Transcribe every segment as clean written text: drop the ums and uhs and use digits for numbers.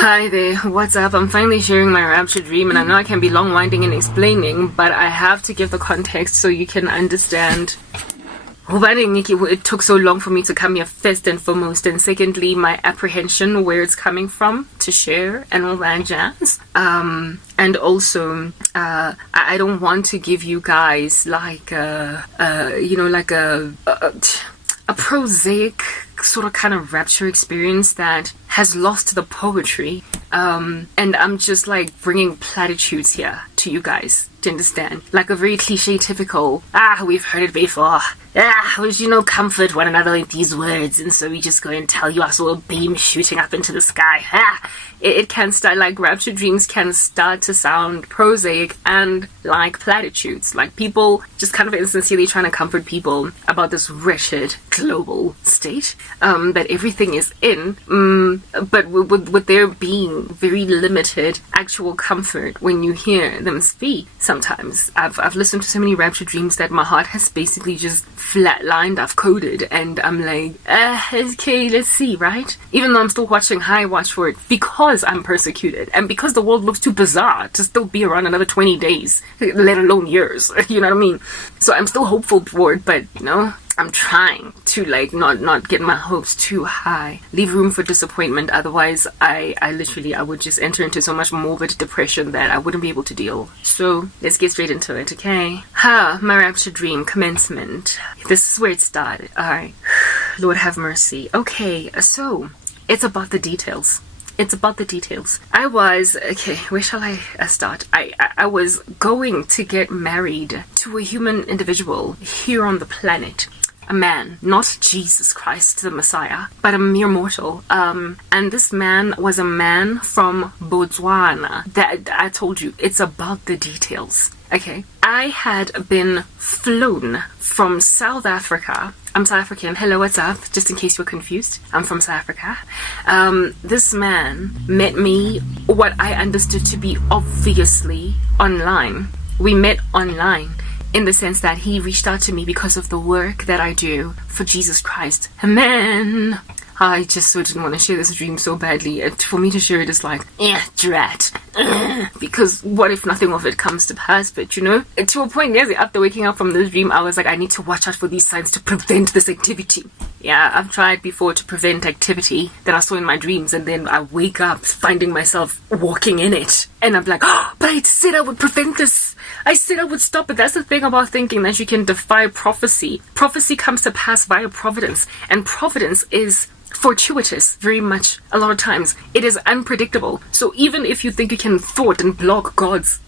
Hi there, what's up? I'm finally sharing my rapture dream, and I know I can be long-winding in explaining, but I have to give the context so you can understand. It took so long for me to come here first and foremost, and secondly, my apprehension where it's coming from to share and all that jazz. And also, I don't want to give you guys like a prosaic sort of kind of rapture experience that has lost the poetry. And I'm just like bringing platitudes here to you guys to understand, like a very cliche typical, we've heard it before, we comfort one another with these words, and so we just go and tell you I saw a beam shooting up into the sky. It can start, like rapture dreams can start to sound prosaic and like platitudes, like people just kind of insincerely trying to comfort people about this wretched global state that everything is in, but with there being very limited actual comfort when you hear them speak. Sometimes I've listened to so many rapture dreams that my heart has basically just flatlined. I've coded, and I'm like, okay, let's see, right? Even though I'm still watching High Watch for it because I'm persecuted and because the world looks too bizarre to still be around another 20 days, let alone years. You know what I mean? So I'm still hopeful for it, but I'm trying to like not get my hopes too high, leave room for disappointment. Otherwise I would just enter into so much morbid depression that I wouldn't be able to deal. So let's get straight into it, okay? My rapture dream commencement. This is where it started. Alright. Lord have mercy. Okay, so it's about the details. It's about the details. Where shall I start? I was going to get married to a human individual here on the planet. A man, not Jesus Christ, the Messiah, but a mere mortal. And this man was a man from Botswana. That I told you, it's about the details. Okay. I had been flown from South Africa. I'm South African. Hello, what's up? Just in case you're confused, I'm from South Africa. This man met me, what I understood to be obviously online. We met online in the sense that he reached out to me because of the work that I do for Jesus Christ. Amen. I just so didn't want to share this dream so badly. For me to share it is like, drat. Because what if nothing of it comes to pass? But to a point, after waking up from this dream, I was like, I need to watch out for these signs to prevent this activity. Yeah, I've tried before to prevent activity that I saw in my dreams, and then I wake up finding myself walking in it. And I'm like, but I said I would prevent this. I said I would stop it. That's the thing about thinking that you can defy prophecy. Prophecy comes to pass via providence, and providence is fortuitous very much. A lot of times it is unpredictable. So even if you think you can thwart and block God's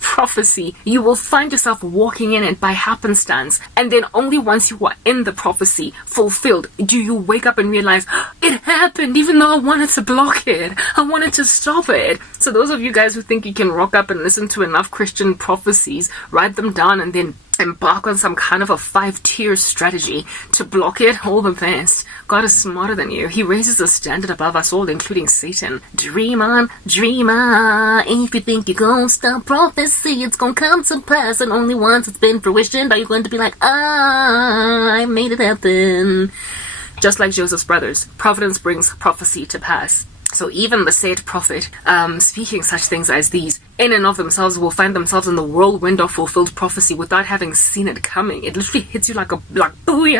prophecy, you will find yourself walking in it by happenstance, and then only once you are in the prophecy fulfilled do you wake up and realize it happened, even though I wanted to block it, I wanted to stop it. So those of you guys who think you can rock up and listen to enough Christian prophecies, write them down, and then embark on some kind of a 5-tier strategy to block it, all the best. God is smarter than you. He raises a standard above us all, including Satan. Dream on, dreamer. If you think you're gonna stop prophecy, it's gonna come to pass, and only once it's been fruition are you going to be like, I made it happen. Just like Joseph's brothers, providence brings prophecy to pass. So even the said prophet, speaking such things as these, in and of themselves will find themselves in the whirlwind of fulfilled prophecy without having seen it coming. It literally hits you like booyah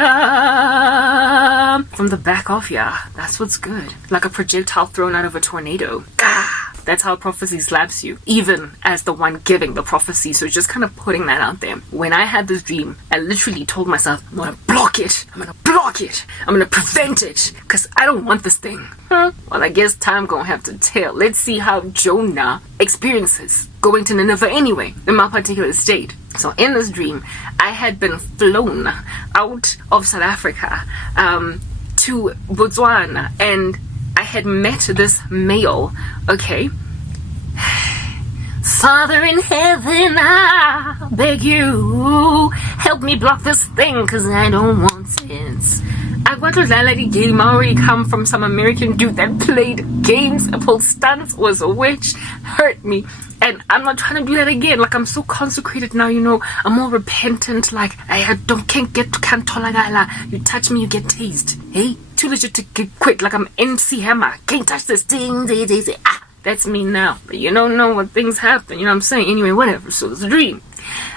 from the back of ya. That's what's good. Like a projectile thrown out of a tornado. Gah! That's how prophecy slaps you, even as the one giving the prophecy. So just kind of putting that out there. When I had this dream, I literally told myself, I'm gonna block it. I'm gonna block it. I'm gonna prevent it. Because I don't want this thing. Well, I guess time gonna have to tell. Let's see how Jonah experiences going to Nineveh anyway, in my particular state. So in this dream, I had been flown out of South Africa to Botswana, and I had met this male, okay? Father in heaven, I beg you, help me block this thing, cause I don't want it. I got to that game. I already come from some American dude that played games, pulled stunts, was a witch, hurt me. And I'm not trying to do that again. Like, I'm so consecrated now, you know. I'm more repentant. Like, can't tolerate. You touch me, you get tased. Hey, too legit to get quit. Like, I'm MC Hammer. Can't touch this thing. That's me now. But you don't know what things happen. You know what I'm saying? Anyway, whatever. So it's a dream.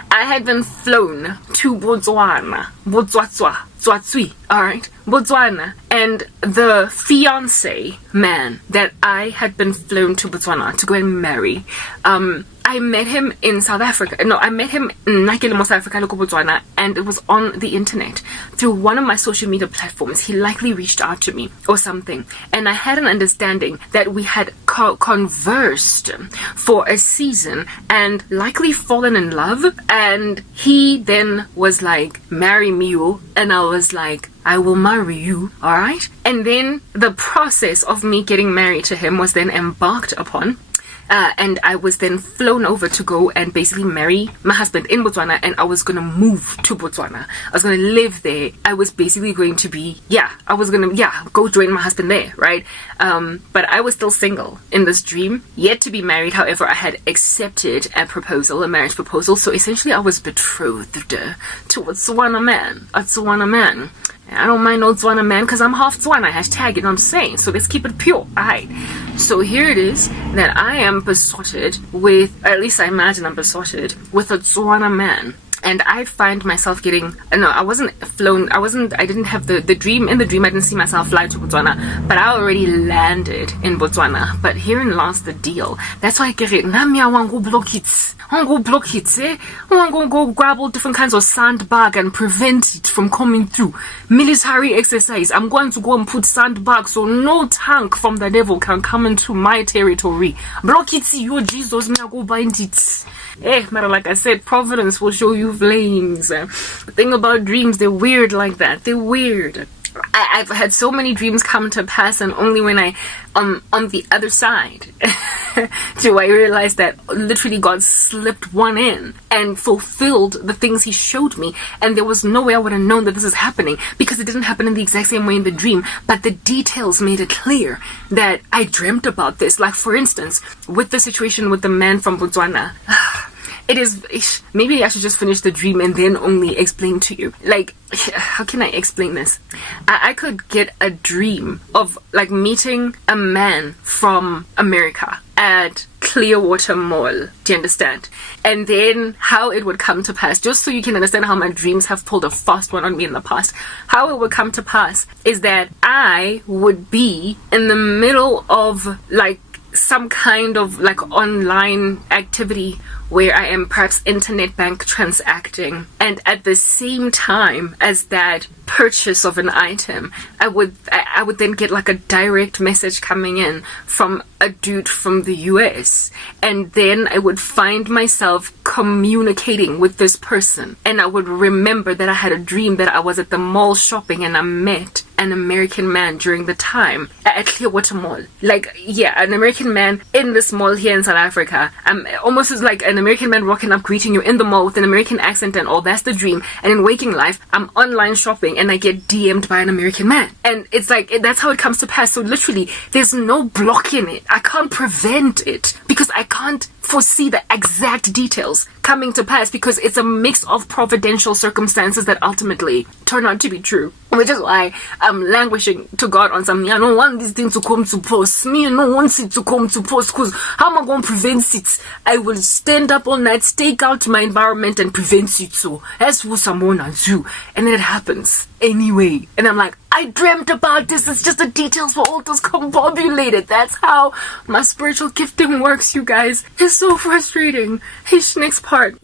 I had been flown to Botswana. Alright, Botswana. And the fiance man that I had been flown to Botswana to go and marry, I met him in South Africa. No, I met him in South Africa, Botswana, and it was on the internet through one of my social media platforms. He likely reached out to me or something, and I had an understanding that we had conversed for a season and likely fallen in love. And he then was like, "Marry me," and I was like, "I will marry you," alright? And then the process of me getting married to him was then embarked upon. And I was then flown over to go and basically marry my husband in Botswana, and I was gonna move to Botswana. I was gonna live there. I was basically going to be, go join my husband there, right? But I was still single in this dream, yet to be married. However, I had accepted a marriage proposal. So essentially I was betrothed to a Tswana man. I don't mind no Tswana man because I'm half Tswana, hashtag, you know what I'm saying? So let's keep it pure. Alright. So here it is that I am besotted with, or at least I imagine I'm besotted with a Tswana man. And I find myself getting, I wasn't flown, I didn't have the dream. In the dream, I didn't see myself fly to Botswana, but I already landed in Botswana. But herein lies the deal. That's why I get it. I want to block it. I want to block it, I want to go grab all different kinds of sandbag and prevent it from coming through. Military exercise. I'm going to go and put sandbag so no tank from the devil can come into my territory. Block it, you Jesus, me I go bind it. Matter like I said, Providence will show you flames. The thing about dreams, they're weird like that. They're weird. I've had so many dreams come to pass, and only when I on the other side do I realize that literally God slipped one in and fulfilled the things he showed me. And there was no way I would have known that this is happening, because it didn't happen in the exact same way in the dream, but the details made it clear that I dreamt about this. Like, for instance, with the situation with the man from Botswana, maybe I should just finish the dream and then only explain to you. Like, how can I explain this? I could get a dream of like meeting a man from America at Clearwater Mall. Do you understand? And then how it would come to pass, just so you can understand how my dreams have pulled a fast one on me in the past. How it would come to pass is that I would be in the middle of like some kind of like online activity where I am perhaps internet bank transacting, and at the same time as that purchase of an item, I would then get like a direct message coming in from a dude from the US, and then I would find myself communicating with this person, and I would remember that I had a dream that I was at the mall shopping and I met an American man during the time at Clearwater Mall. Like, yeah, an American man in this mall here in South Africa. Almost as like an American man rocking up greeting you in the mall with an American accent and all. That's the dream. And in waking life, I'm online shopping and I get DM'd by an American man. And it's like, that's how it comes to pass. So literally, there's no blocking it. I can't prevent it because I can't foresee the exact details coming to pass, because it's a mix of providential circumstances that ultimately turn out to be true. Which is why I'm languishing to God on something. I don't want this thing to come to pass. I don't want it to come to pass, because how am I going to prevent it? I will stand up all night, stake out my environment and prevent it. So that's what someone do. And then it happens anyway. And I'm like, I dreamt about this. It's just the details were all discombobulated. That's how my spiritual gifting works, you guys. It's so frustrating. Next part.